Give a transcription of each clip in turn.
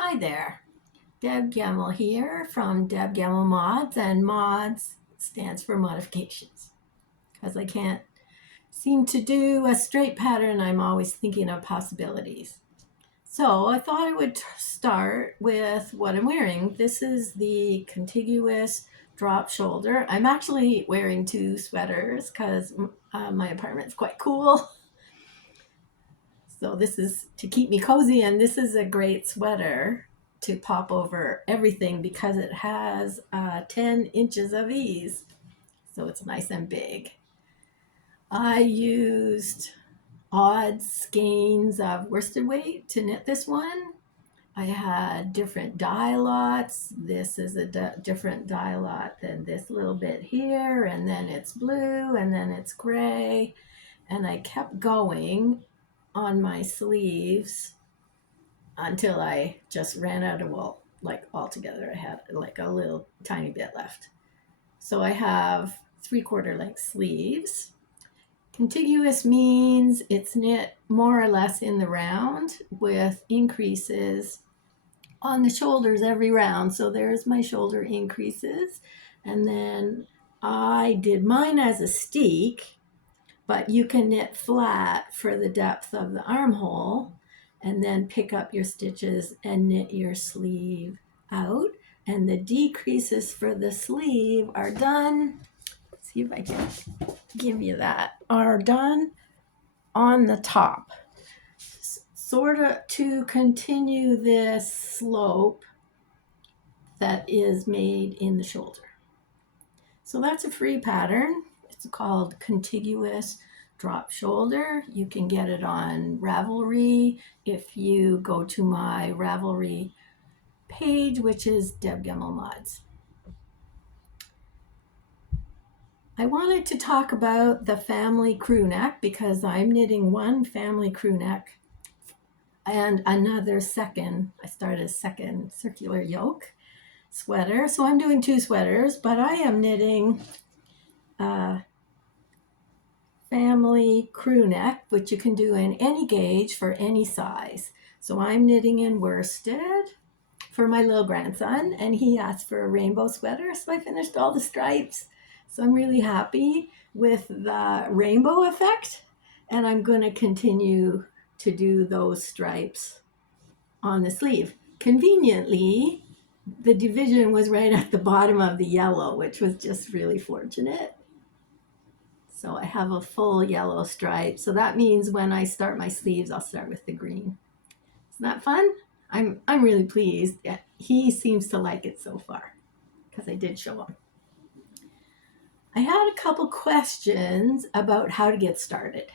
Hi there, Deb Gemmell here from debgemmellmods, and mods stands for modifications. Because I can't seem to do a straight pattern, I'm always thinking of possibilities. So I thought I would start with what I'm wearing. This is the contiguous drop shoulder. I'm actually wearing two sweaters because my apartment's quite cool. So this is to keep me cozy, and this is a great sweater to pop over everything because it has 10 inches of ease. So it's nice and big. I used odd skeins of worsted weight to knit this one. I had different dye lots. This is a different dye lot than this little bit here, and then it's blue, and then it's gray. And I kept going on my sleeves until I just ran out of wool, like altogether. I had like a little tiny bit left. So I have 3/4 length sleeves. Contiguous means it's knit more or less in the round with increases on the shoulders every round. So there's my shoulder increases. And then I did mine as a steek, but you can knit flat for the depth of the armhole and then pick up your stitches and knit your sleeve out. And the decreases for the sleeve are done. Let's see if I can give you that. Are done on the top, sort of to continue this slope that is made in the shoulder. So that's a free pattern. It's called Contiguous Drop Shoulder. You can get it on Ravelry if you go to my Ravelry page, which is Deb Gemmell Mods. I wanted to talk about the family crew neck because I'm knitting one family crew neck and another second. I started a second circular yoke sweater. So I'm doing two sweaters, but I am knitting family crew neck, which you can do in any gauge for any size. So I'm knitting in worsted for my little grandson, and he asked for a rainbow sweater, so I finished all the stripes. So I'm really happy with the rainbow effect, and I'm going to continue to do those stripes on the sleeve. Conveniently, the division was right at the bottom of the yellow, which was just really fortunate. So I have a full yellow stripe. So that means when I start my sleeves, I'll start with the green. Isn't that fun? I'm really pleased. He seems to like it so far because I did show him. I had a couple questions about how to get started.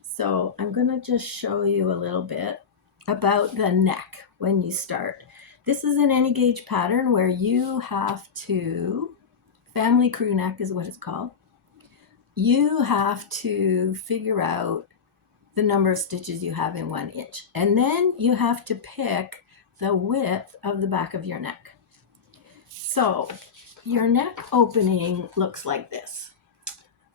So I'm going to just show you a little bit about the neck when you start. This is an any gauge pattern where you have to, family crew neck is what it's called. You have to figure out the number of stitches you have in 1 inch. And then you have to pick the width of the back of your neck. So your neck opening looks like this.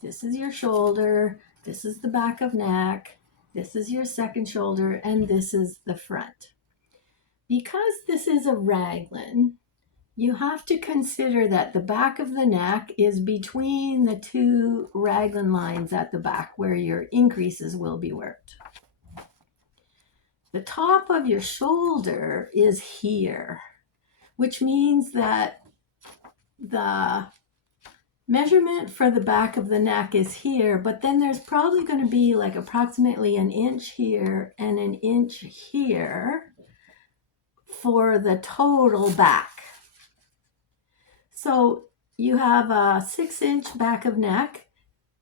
This is your shoulder, this is the back of neck, this is your second shoulder, and this is the front. Because this is a raglan, you have to consider that the back of the neck is between the two raglan lines at the back where your increases will be worked. The top of your shoulder is here, which means that the measurement for the back of the neck is here, but then there's probably going to be like approximately 1 inch here and 1 inch here for the total back. So you have a 6-inch back of neck,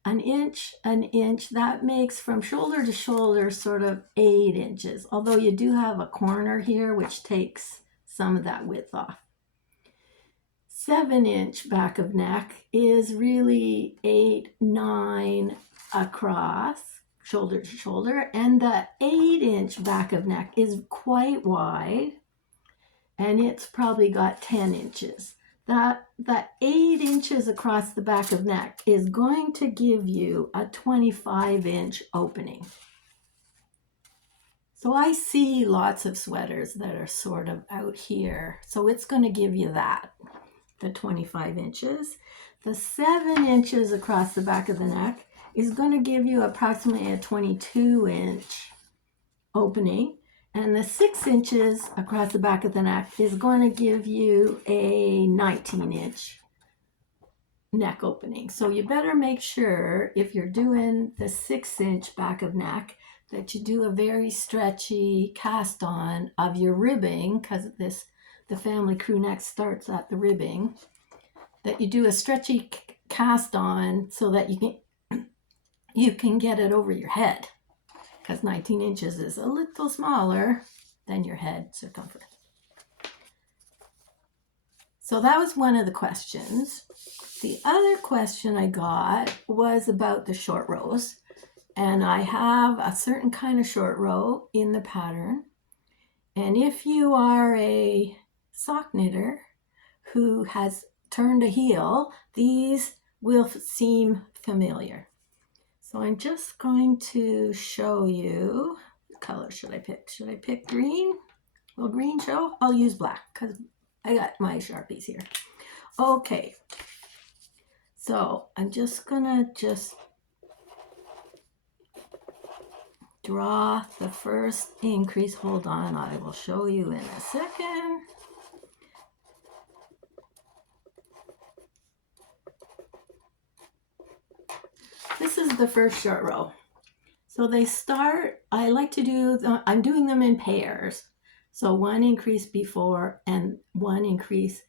1 inch, 1 inch. That makes from shoulder to shoulder sort of 8 inches, although you do have a corner here which takes some of that width off. 7-inch back of neck is really 8, 9 across, shoulder to shoulder, and the 8-inch back of neck is quite wide, and it's probably got 10 inches. The 8 inches across the back of neck is going to give you a 25-inch opening. So I see lots of sweaters that are sort of out here. So it's going to give you that, the 25 inches. The 7 inches across the back of the neck is going to give you approximately a 22-inch opening. And the 6 inches across the back of the neck is going to give you a 19-inch neck opening. So you better make sure if you're doing the 6-inch back of neck that you do a very stretchy cast on of your ribbing, because the family crew neck starts at the ribbing, that you do a stretchy cast on so that you can get it over your head, because 19 inches is a little smaller than your head circumference. So that was one of the questions. The other question I got was about the short rows. And I have a certain kind of short row in the pattern. And if you are a sock knitter who has turned a heel, these will seem familiar. So I'm just going to show you, what color should I pick? Should I pick green? Will green show? I'll use black because I got my Sharpies here. Okay, so I'm just gonna draw the first increase. Hold on, I will show you in a second. This is the first short row. So they start, I like to do, I'm doing them in pairs. So one increase before and one increase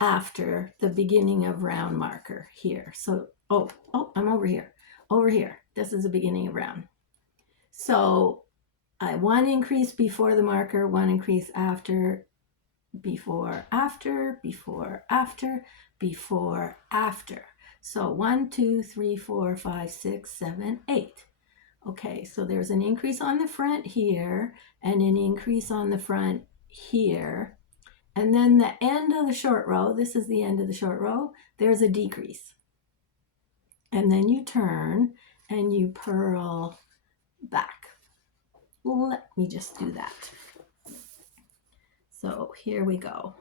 after the beginning of round marker here. So, oh, I'm over here. Over here, this is the beginning of round. So one increase before the marker, one increase after, before, after, before, after, before, after. So 1, 2, 3, 4, 5, 6, 7, 8. Okay, so there's an increase on the front here and an increase on the front here. And then the end of the short row, this is the end of the short row, there's a decrease. And then you turn and you purl back. Let me just do that. So here we go.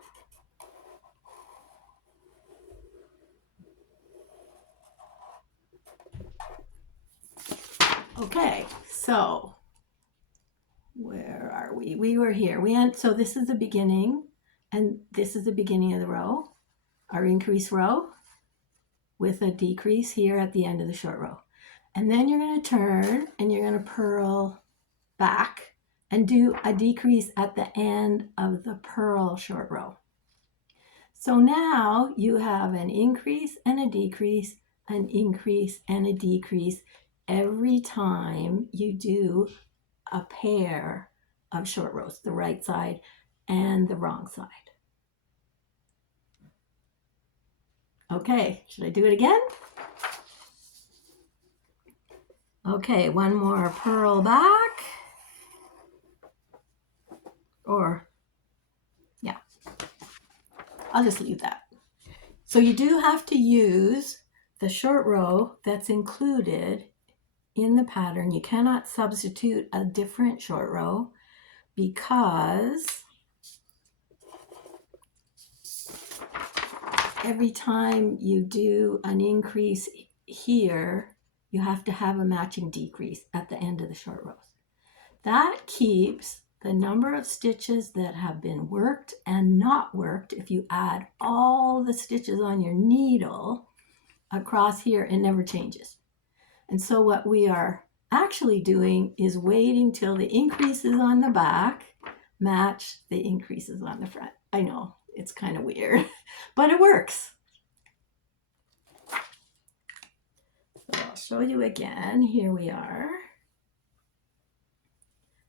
Okay, so where are we? We were here. So this is the beginning, and this is the beginning of the row, our increase row, with a decrease here at the end of the short row. And then you're going to turn and you're going to purl back and do a decrease at the end of the purl short row. So now you have an increase and a decrease, an increase and a decrease every time you do a pair of short rows, the right side and the wrong side. Okay, should I do it again? Okay, one more purl back. Or, yeah, I'll just leave that. So you do have to use the short row that's included in the pattern. You cannot substitute a different short row because every time you do an increase here, you have to have a matching decrease at the end of the short rows. That keeps the number of stitches that have been worked and not worked. If you add all the stitches on your needle across here, it never changes. And so what we are actually doing is waiting till the increases on the back match the increases on the front. I know, it's kind of weird, but it works. So I'll show you again. Here we are.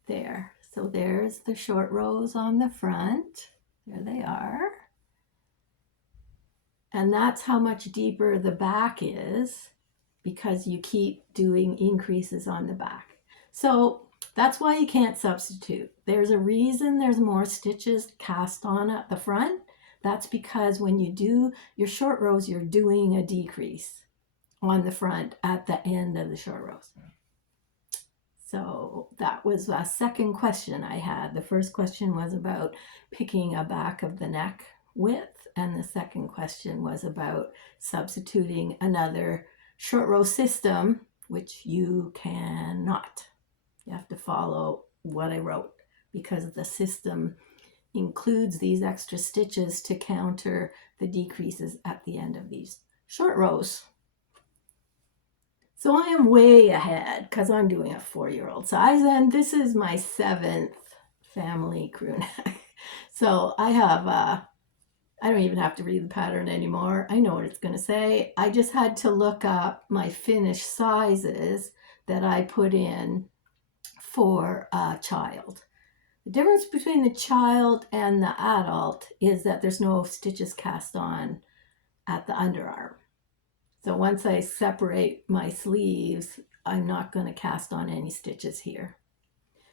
There. So there's the short rows on the front. There they are. And that's how much deeper the back is because you keep doing increases on the back. So that's why you can't substitute. There's a reason there's more stitches cast on at the front. That's because when you do your short rows, you're doing a decrease on the front at the end of the short rows. So So that was a second question I had. The first question was about picking a back of the neck width, and the second question was about substituting another short row system, which you cannot. You have to follow what I wrote because the system includes these extra stitches to counter the decreases at the end of these short rows. So I am way ahead because I'm doing a 4-year-old size, and this is my 7th family crew neck. So I have, I don't even have to read the pattern anymore. I know what it's going to say. I just had to look up my finished sizes that I put in for a child. The difference between the child and the adult is that there's no stitches cast on at the underarm. So once I separate my sleeves, I'm not going to cast on any stitches here.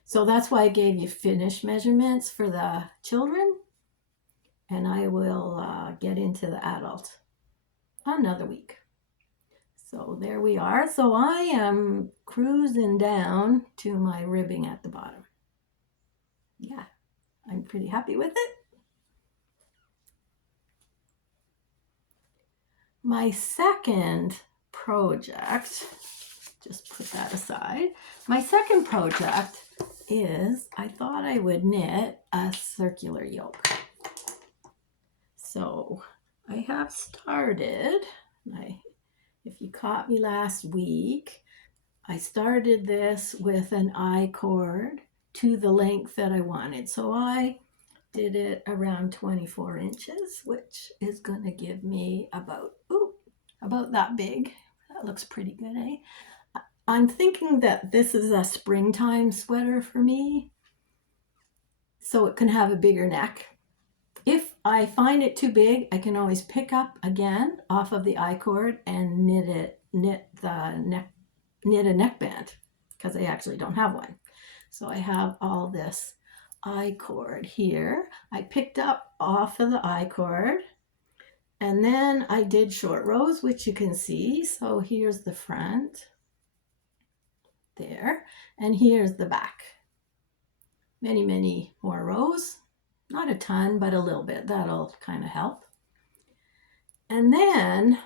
So that's why I gave you finished measurements for the children, and I will get into the adult another week. So there we are. So I am cruising down to my ribbing at the bottom. Yeah, I'm pretty happy with it. My second project, just put that aside. My second project is I thought I would knit a circular yoke. So I have started, if you caught me last week, I started this with an I cord to the length that I wanted. So I did it around 24 inches, which is going to give me about that big. That looks pretty good, eh? I'm thinking that this is a springtime sweater for me, so it can have a bigger neck. If I find it too big, I can always pick up again off of the I cord and knit a neckband, because I actually don't have one. So I have all this I cord here. I picked up off of the I cord, and then I did short rows, which you can see. So here's the front there, and here's the back. Many more rows. Not a ton, but a little bit. That'll kind of help. And then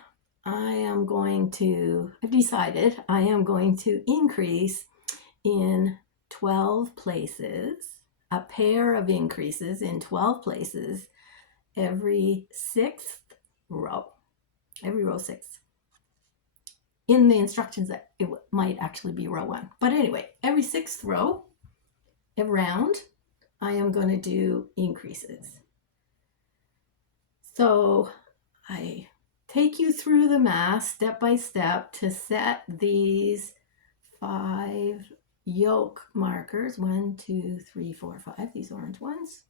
I've decided I am going to increase in 12 places, a pair of increases in 12 places every 6th row, every row 6. In the instructions that it might actually be row 1. But anyway, every 6th row around, I am going to do increases. So I take you through the math step by step to set these 5 yoke markers, 1, 2, 3, 4, 5, these orange ones,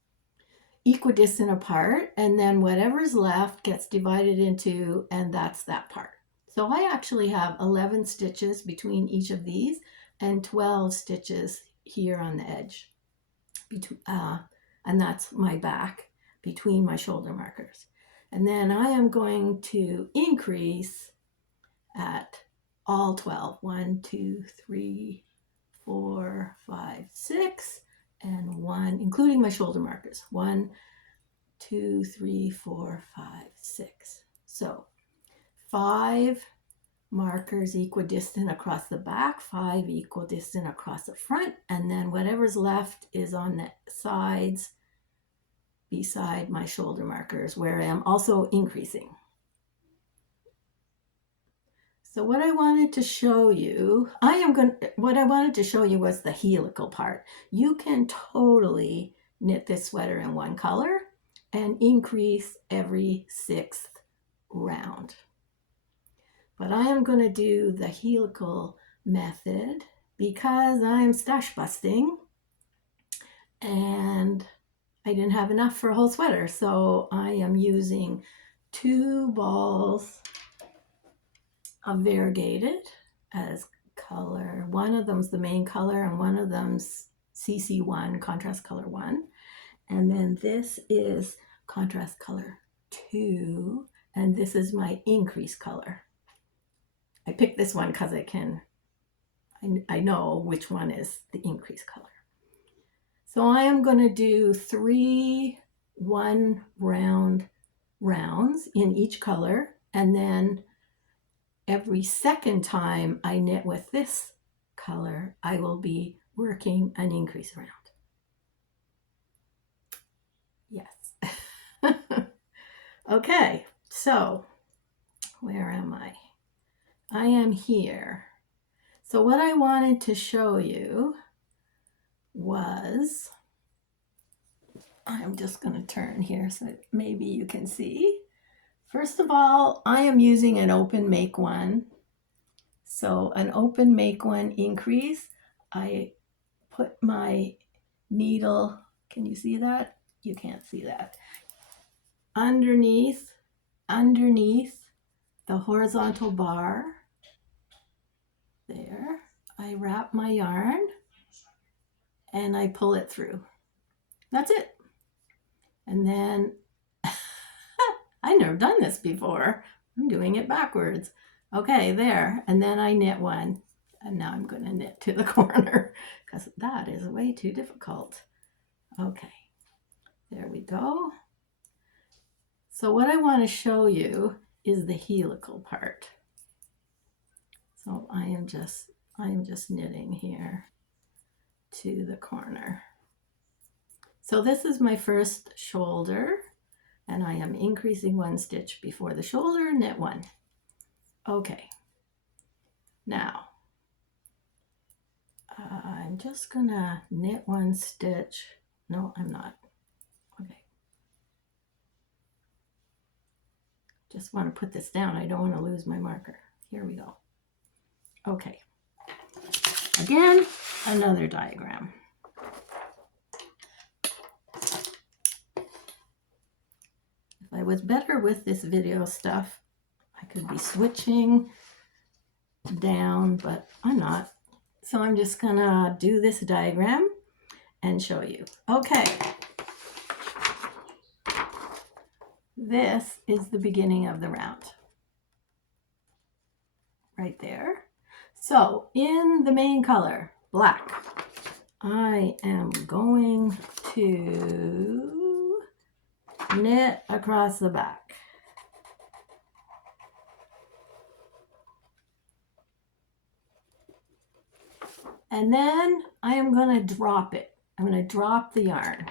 equidistant apart, and then whatever's left gets divided into, and that's that part. So I actually have 11 stitches between each of these and 12 stitches here on the edge, and that's my back between my shoulder markers. And then I am going to increase at all 12. 1, 2, 3, 4, 5, 6, and 1, including my shoulder markers. 1, 2, 3, 4, 5, 6. So 5 markers equidistant across the back, 5 equidistant across the front, and then whatever's left is on the sides beside my shoulder markers, where I am also increasing. So what I wanted to show you, what I wanted to show you was the helical part. You can totally knit this sweater in one color and increase every 6th round. But I am going to do the helical method because I'm stash busting and I didn't have enough for a whole sweater. So I am using 2 balls of variegated as color. One of them's the main color and one of them's CC1, contrast color 1. And then this is contrast color 2, and this is my increase color. I picked this one because I I know which one is the increase color. So I am going to do 3 1 round rounds in each color, and then every second time I knit with this color, I will be working an increase round. Yes. Okay, so where am I? I am here. So what I wanted to show you was, I'm just going to turn here so that maybe you can see. First of all, I am using an open make one. So an open make one increase, I put my needle, can you see that? You can't see that. Underneath the horizontal bar, there, I wrap my yarn and I pull it through. That's it. And then, I've never done this before. I'm doing it backwards. Okay, there. And then I knit one. And now I'm going to knit to the corner because that is way too difficult. Okay, there we go. So what I want to show you is the helical part. So I am just knitting here to the corner. So this is my first shoulder, and I am increasing 1 stitch before the shoulder, knit 1. Okay, now I'm just gonna knit 1 stitch. No, I'm not. Okay, just want to put this down. I don't want to lose my marker. Here we go. Okay, again, another diagram. If I was better with this video stuff, I could be switching down, but I'm not. So I'm just gonna do this diagram and show you. Okay, this is the beginning of the round, right there. So in the main color, black, I am going to knit across the back. And then I am going to drop it. I'm going to drop the yarn.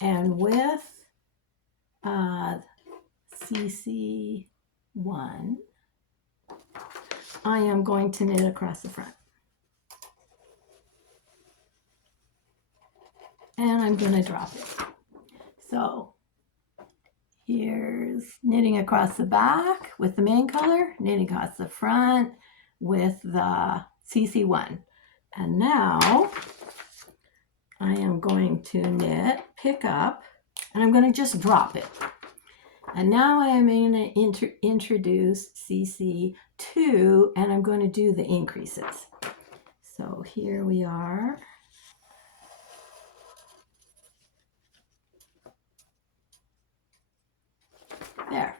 And with CC1, I am going to knit across the front. And I'm going to drop it. So here's knitting across the back with the main color, knitting across the front with the CC1. And now I am going to knit, pick up, and I'm going to just drop it. And now I am going to introduce CC2, and I'm going to do the increases. So here we are. There.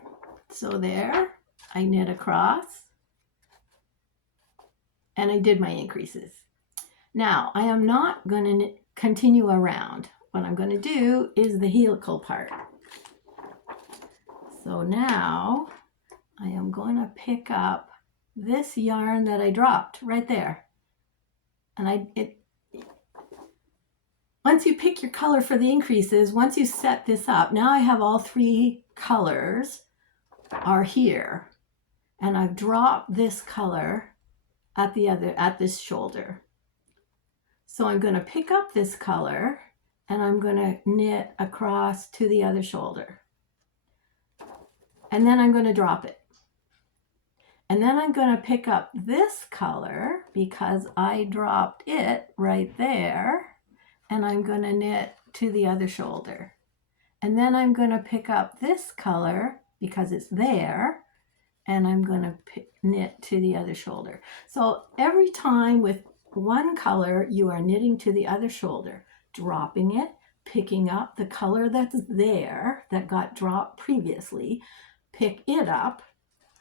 So there, I knit across, and I did my increases. Now, I am not going to continue around. What I'm going to do is the helical part. So now, I am going to pick up this yarn that I dropped right there. And once you pick your color for the increases, once you set this up, now I have all 3 colors are here. And I've dropped this color at this shoulder. So I'm going to pick up this color and I'm going to knit across to the other shoulder. And then I'm going to drop it. And then I'm going to pick up this color because I dropped it right there, and I'm going to knit to the other shoulder. And then I'm going to pick up this color because it's there, and I'm going to knit to the other shoulder. So every time with one color, you are knitting to the other shoulder, dropping it, picking up the color that's there that got dropped previously, pick it up,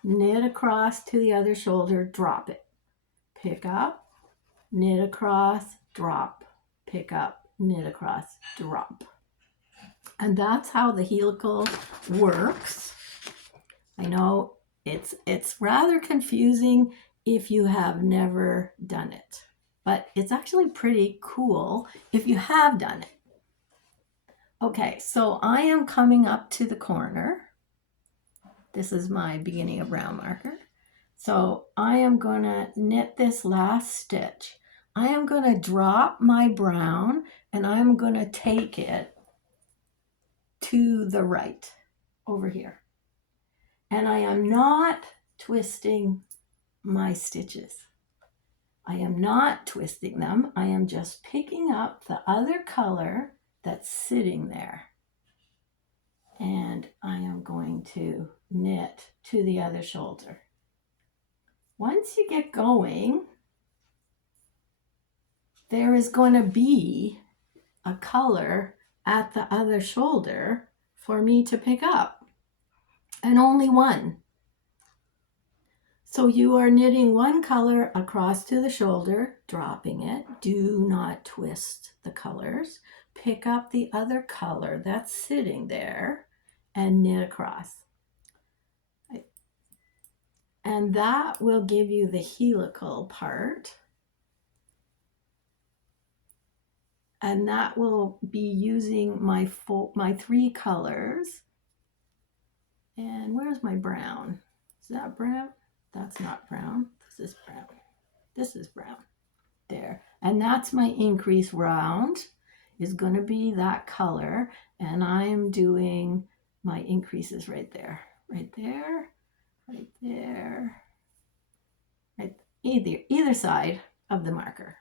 knit across to the other shoulder, drop it, pick up, knit across, drop, pick up, knit across, drop. And that's how the helical works. I know it's rather confusing if you have never done it, but it's actually pretty cool if you have done it. Okay, so I am coming up to the corner. This is my beginning of brown marker. So I am going to knit this last stitch. I am going to drop my brown and I'm going to take it to the right over here. And I am not twisting my stitches. I am not twisting them. I am just picking up the other color that's sitting there. And I am going to knit to the other shoulder. Once you get going, there is going to be a color at the other shoulder for me to pick up, and only one. So you are knitting one color across to the shoulder, dropping it. Do not twist the colors. Pick up the other color that's sitting there and knit across. And that will give you the helical part. And that will be using my three colors. And where's my brown? Is that brown? That's not brown. This is brown. This is brown. There. And that's my increase round is going to be that color. And I'm doing my increases right there. Right there. Right there. Right. Either side of the marker.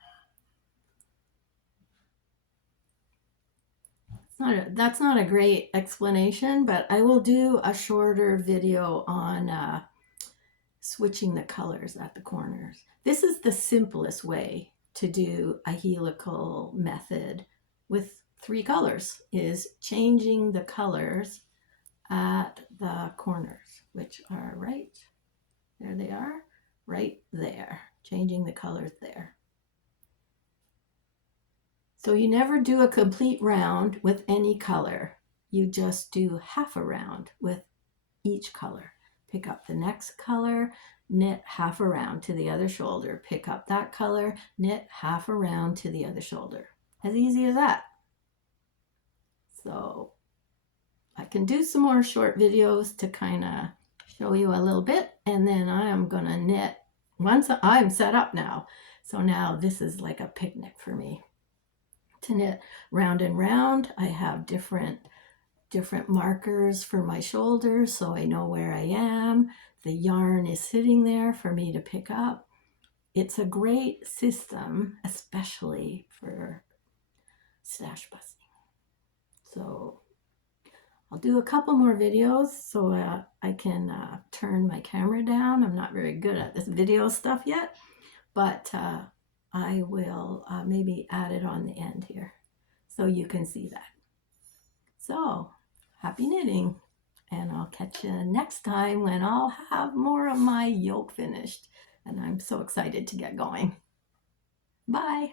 That's not a great explanation, but I will do a shorter video on switching the colors at the corners. This is the simplest way to do a helical method with three colors, is changing the colors at the corners, which are right there. They are right there, changing the colors there. So you never do a complete round with any color. You just do half a round with each color. Pick up the next color, knit half around to the other shoulder. Pick up that color, knit half around to the other shoulder. As easy as that. So I can do some more short videos to kind of show you a little bit, and then I am going to knit once I'm set up now. So now this is like a picnic for me. To knit round and round, I have different markers for my shoulders so I know where I am. The yarn is sitting there for me to pick up. It's a great system, especially for stash busting. So I'll do a couple more videos so I can turn my camera down. I'm not very good at this video stuff yet, but I will maybe add it on the end here so you can see that. So happy knitting, and I'll catch you next time when I'll have more of my yoke finished, and I'm so excited to get going. Bye.